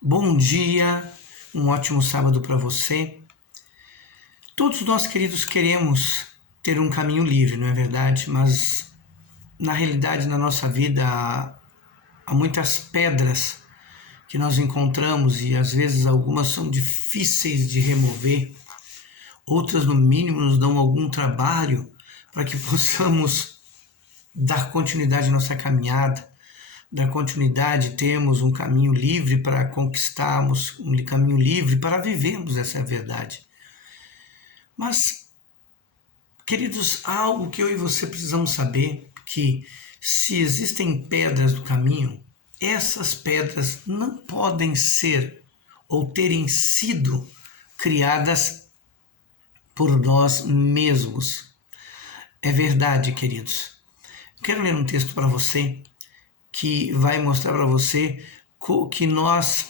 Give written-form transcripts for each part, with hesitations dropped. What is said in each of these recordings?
Bom dia, um ótimo sábado para você. Todos nós, queridos, queremos ter um caminho livre, não é verdade? Mas na realidade, na nossa vida, há muitas pedras que nós encontramos e às vezes algumas são difíceis de remover, outras, no mínimo, nos dão algum trabalho para que possamos dar continuidade à nossa caminhada. Dar continuidade, temos um caminho livre para conquistarmos, um caminho livre para vivermos, essa é a verdade. Mas, queridos, há algo que eu e você precisamos saber, que se existem pedras no caminho, essas pedras não podem ser ou terem sido criadas por nós mesmos. É verdade, queridos. Quero ler um texto para você que vai mostrar para você que nós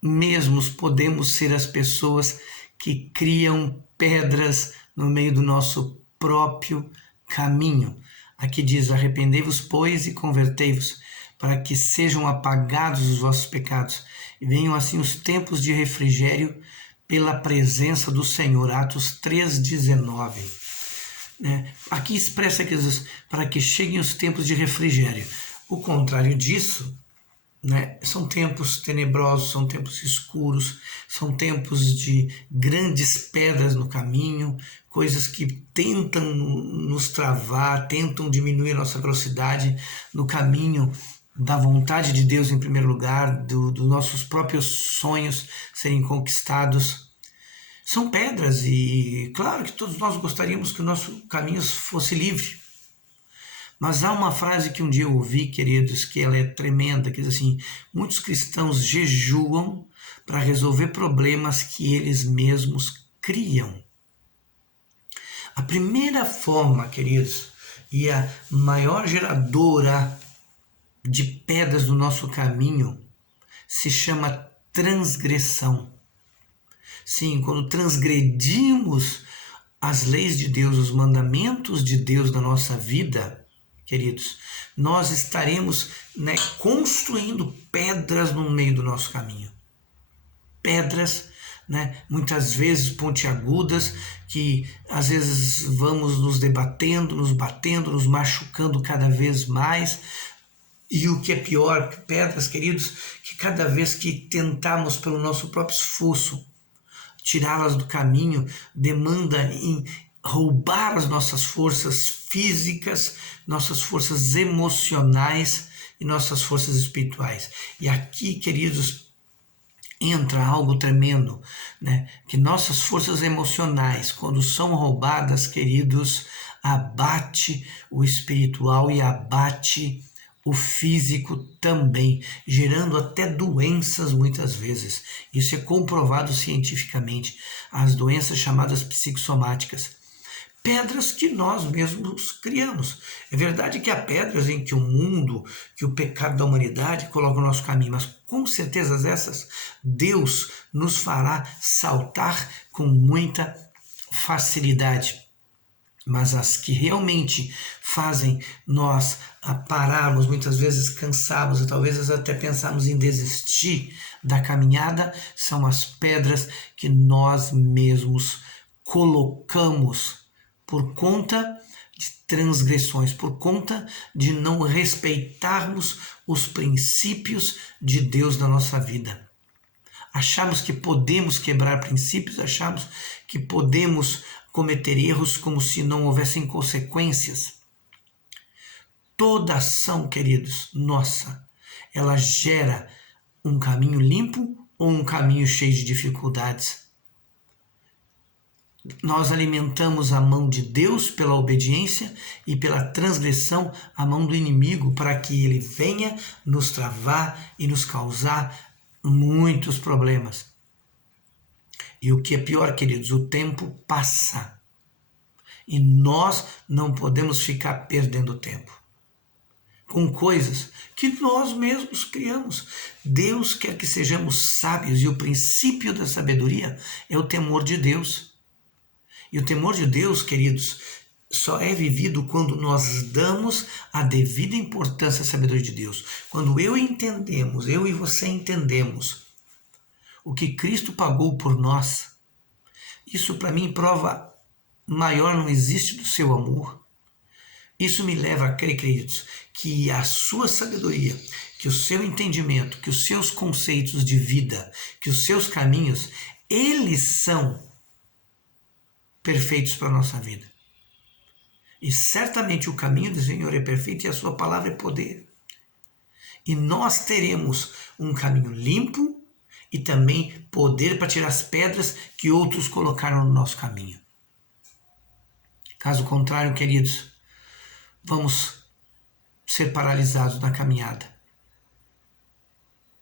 mesmos podemos ser as pessoas que criam pedras no meio do nosso próprio caminho. Aqui diz: arrependei-vos, pois, e convertei-vos, para que sejam apagados os vossos pecados, e venham assim os tempos de refrigério pela presença do Senhor. Atos 3,19. Aqui expressa que Jesus, para que cheguem os tempos de refrigério. O contrário disso, são tempos tenebrosos, são tempos escuros, são tempos de grandes pedras no caminho, coisas que tentam nos travar, tentam diminuir a nossa velocidade no caminho da vontade de Deus em primeiro lugar, dos nossos próprios sonhos serem conquistados. São pedras e claro que todos nós gostaríamos que o nosso caminho fosse livre. Mas há uma frase que um dia eu ouvi, queridos, que ela é tremenda, que diz assim: muitos cristãos jejuam para resolver problemas que eles mesmos criam. A primeira forma, queridos, e a maior geradora de pedras do nosso caminho se chama transgressão. Sim, quando transgredimos as leis de Deus, os mandamentos de Deus na nossa vida, queridos, nós estaremos construindo pedras no meio do nosso caminho. Pedras, muitas vezes pontiagudas, que às vezes vamos nos debatendo, nos batendo, nos machucando cada vez mais. E o que é pior, pedras, queridos, que cada vez que tentamos pelo nosso próprio esforço tirá-las do caminho, demanda em roubar as nossas forças físicas, nossas forças emocionais e nossas forças espirituais. E aqui, queridos, entra algo tremendo, que nossas forças emocionais, quando são roubadas, queridos, abate o espiritual e abate o físico também, gerando até doenças muitas vezes. Isso é comprovado cientificamente, as doenças chamadas psicossomáticas. Pedras que nós mesmos criamos. É verdade que há pedras em que o mundo, que o pecado da humanidade coloca no nosso caminho, mas com certeza essas Deus nos fará saltar com muita facilidade. Mas as que realmente fazem nós pararmos, muitas vezes cansarmos, e talvez até pensarmos em desistir da caminhada, são as pedras que nós mesmos colocamos por conta de transgressões, por conta de não respeitarmos os princípios de Deus na nossa vida. Achamos que podemos quebrar princípios, achamos que podemos cometer erros como se não houvessem consequências. Toda ação, queridos, nossa, ela gera um caminho limpo ou um caminho cheio de dificuldades. Nós alimentamos a mão de Deus pela obediência e pela transgressão a mão do inimigo para que ele venha nos travar e nos causar muitos problemas. E o que é pior, queridos, o tempo passa e nós não podemos ficar perdendo tempo com coisas que nós mesmos criamos. Deus quer que sejamos sábios e o princípio da sabedoria é o temor de Deus. E o temor de Deus, queridos, só é vivido quando nós damos a devida importância à sabedoria de Deus. Quando eu e você entendemos o que Cristo pagou por nós, isso para mim prova maior não existe do seu amor. Isso me leva a crer, queridos, que a sua sabedoria, que o seu entendimento, que os seus conceitos de vida, que os seus caminhos, eles são perfeitos para a nossa vida. E certamente o caminho do Senhor é perfeito e a sua palavra é poder. E nós teremos um caminho limpo e também poder para tirar as pedras que outros colocaram no nosso caminho. Caso contrário, queridos, vamos ser paralisados na caminhada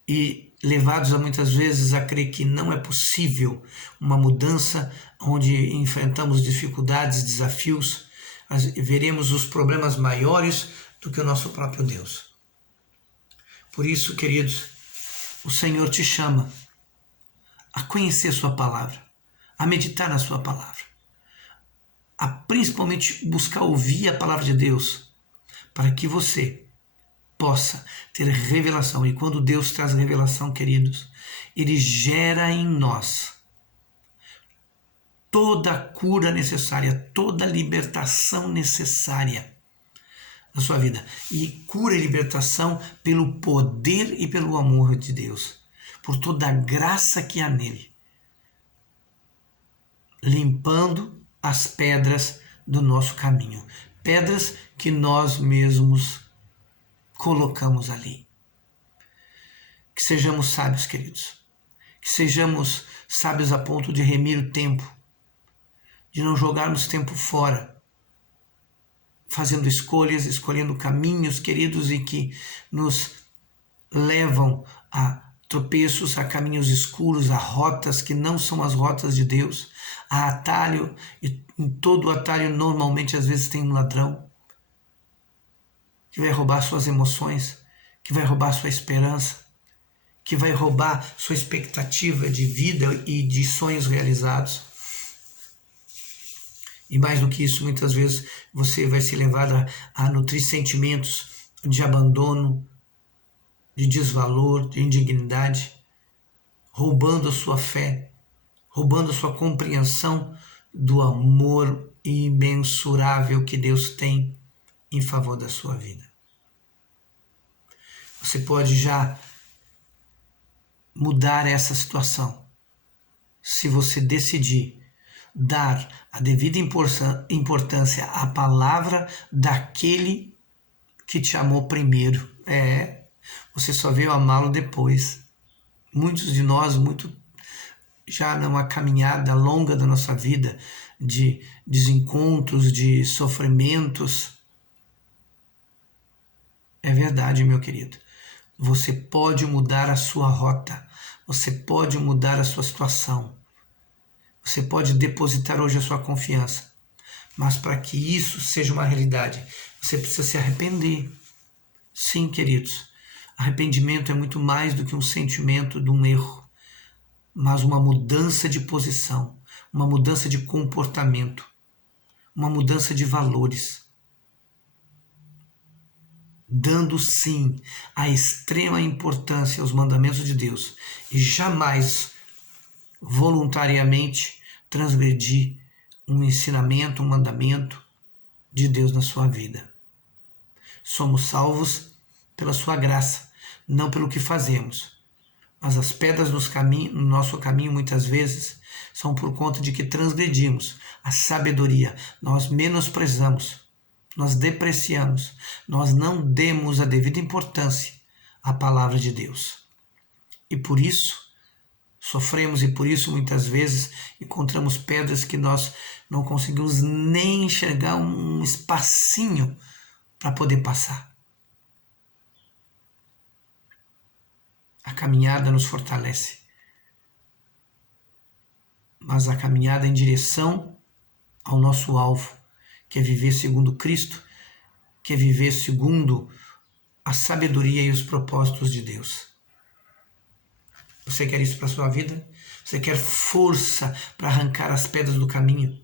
e levados a muitas vezes a crer que não é possível uma mudança onde enfrentamos dificuldades, desafios, veremos os problemas maiores do que o nosso próprio Deus. Por isso, queridos, o Senhor te chama a conhecer sua palavra, a meditar na sua palavra, a principalmente buscar ouvir a palavra de Deus, para que você possa ter revelação. E quando Deus traz revelação, queridos, Ele gera em nós toda a cura necessária, toda a libertação necessária na sua vida. E cura e libertação pelo poder e pelo amor de Deus, por toda a graça que há nele, limpando as pedras do nosso caminho, pedras que nós mesmos colocamos ali. Que sejamos sábios, queridos, que sejamos sábios a ponto de remir o tempo, de não jogarmos tempo fora, fazendo escolhas, escolhendo caminhos, queridos, e que nos levam a tropeços, a caminhos escuros, a rotas que não são as rotas de Deus, a atalho, e em todo atalho normalmente às vezes tem um ladrão que vai roubar suas emoções, que vai roubar sua esperança, que vai roubar sua expectativa de vida e de sonhos realizados. E mais do que isso, muitas vezes você vai ser levado a nutrir sentimentos de abandono, de desvalor, de indignidade, roubando a sua fé, roubando a sua compreensão do amor imensurável que Deus tem em favor da sua vida. Você pode já mudar essa situação se você decidir dar a devida importância à palavra daquele que te amou primeiro. Você só veio amá-lo depois. Muitos de nós, já numa caminhada longa da nossa vida, de desencontros, de sofrimentos. É verdade, meu querido. Você pode mudar a sua rota. Você pode mudar a sua situação. Você pode depositar hoje a sua confiança. Mas para que isso seja uma realidade, você precisa se arrepender. Sim, queridos. Arrependimento é muito mais do que um sentimento de um erro, mas uma mudança de posição, uma mudança de comportamento, uma mudança de valores. Dando sim a extrema importância aos mandamentos de Deus e jamais voluntariamente transgredir um ensinamento, um mandamento de Deus na sua vida. Somos salvos pela sua graça, não pelo que fazemos. Mas as pedras no nosso caminho muitas vezes são por conta de que transgredimos a sabedoria, nós menosprezamos, nós depreciamos, nós não demos a devida importância à palavra de Deus. E por isso sofremos e por isso muitas vezes encontramos pedras que nós não conseguimos nem enxergar um espacinho para poder passar. A caminhada nos fortalece, mas a caminhada em direção ao nosso alvo, que é viver segundo Cristo, que é viver segundo a sabedoria e os propósitos de Deus. Você quer isso para a sua vida? Você quer força para arrancar as pedras do caminho?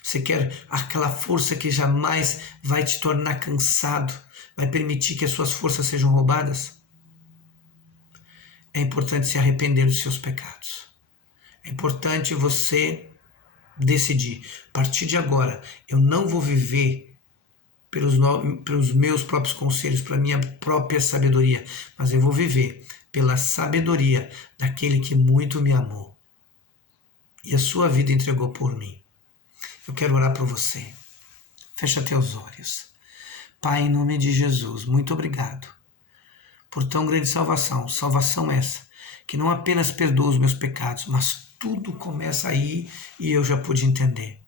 Você quer aquela força que jamais vai te tornar cansado, vai permitir que as suas forças sejam roubadas? É importante se arrepender dos seus pecados. É importante você decidir. A partir de agora, eu não vou viver pelos meus próprios conselhos, pela minha própria sabedoria, mas eu vou viver pela sabedoria daquele que muito me amou e a sua vida entregou por mim. Eu quero orar por você. Fecha teus olhos. Pai, em nome de Jesus, muito obrigado por tão grande salvação. Salvação essa, que não apenas perdoa os meus pecados, mas tudo começa aí e eu já pude entender.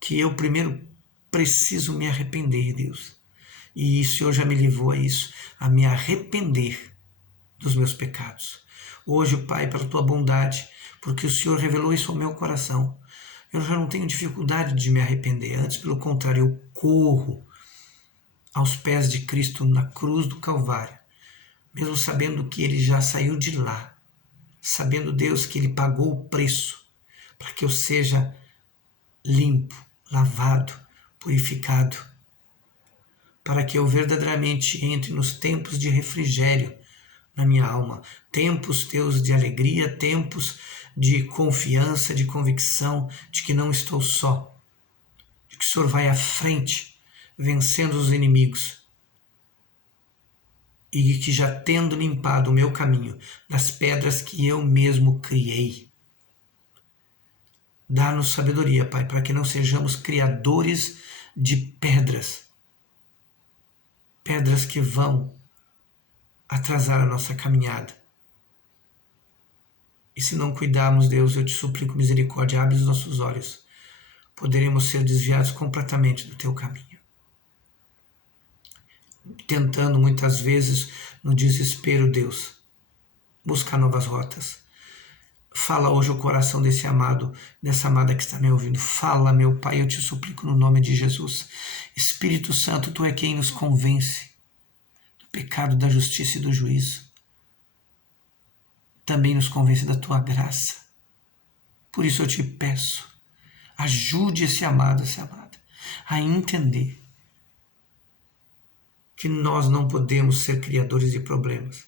Que eu primeiro preciso me arrepender, Deus. E o Senhor já me levou a isso, a me arrepender dos meus pecados. Hoje, Pai, pela tua bondade, porque o Senhor revelou isso ao meu coração, eu já não tenho dificuldade de me arrepender. Antes, pelo contrário, eu corro aos pés de Cristo na cruz do Calvário, mesmo sabendo que Ele já saiu de lá, sabendo, Deus, que Ele pagou o preço para que eu seja limpo, lavado, purificado, para que eu verdadeiramente entre nos tempos de refrigério na minha alma, tempos, Deus, de alegria, tempos de confiança, de convicção, de que não estou só, de que o Senhor vai à frente, vencendo os inimigos, e que já tendo limpado o meu caminho das pedras que eu mesmo criei. Dá-nos sabedoria, Pai, para que não sejamos criadores de pedras que vão atrasar a nossa caminhada. E se não cuidarmos, Deus, eu te suplico misericórdia, abre os nossos olhos, poderemos ser desviados completamente do teu caminho. Tentando muitas vezes, no desespero, Deus, buscar novas rotas. Fala hoje o coração desse amado, dessa amada que está me ouvindo. Fala, meu Pai, eu te suplico no nome de Jesus. Espírito Santo, tu é quem nos convence do pecado, da justiça e do juízo. Também nos convence da tua graça. Por isso eu te peço, ajude esse amado, essa amada, a entender que nós não podemos ser criadores de problemas.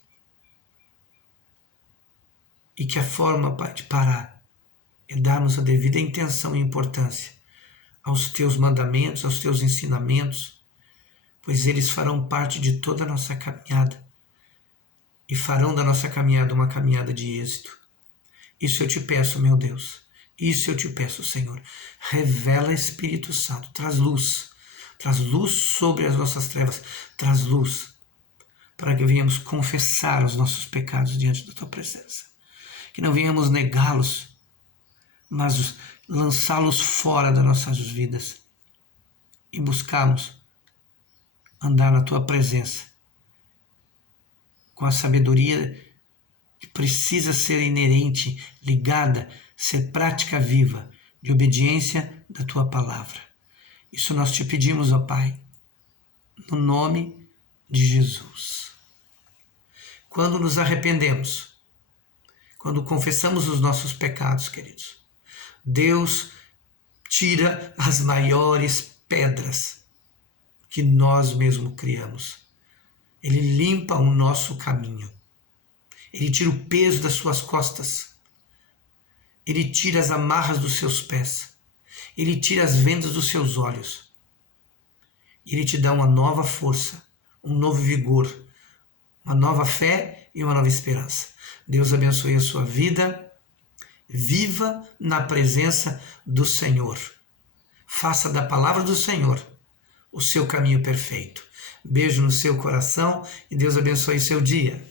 E que a forma, Pai, de parar é darmos a devida intenção e importância aos teus mandamentos, aos teus ensinamentos, pois eles farão parte de toda a nossa caminhada e farão da nossa caminhada uma caminhada de êxito. Isso eu te peço, meu Deus. Isso eu te peço, Senhor. Revela, Espírito Santo, traz luz sobre as nossas trevas, traz luz para que venhamos confessar os nossos pecados diante da tua presença. Que não venhamos negá-los, mas lançá-los fora das nossas vidas e buscarmos andar na tua presença com a sabedoria que precisa ser inerente, ligada, ser prática viva de obediência da tua palavra. Isso nós te pedimos, ó Pai, no nome de Jesus. Quando nos arrependemos, quando confessamos os nossos pecados, queridos, Deus tira as maiores pedras que nós mesmos criamos. Ele limpa o nosso caminho. Ele tira o peso das suas costas. Ele tira as amarras dos seus pés. Ele tira as vendas dos seus olhos. Ele te dá uma nova força, um novo vigor, uma nova fé e uma nova esperança. Deus abençoe a sua vida. Viva na presença do Senhor. Faça da palavra do Senhor o seu caminho perfeito. Beijo no seu coração e Deus abençoe seu dia.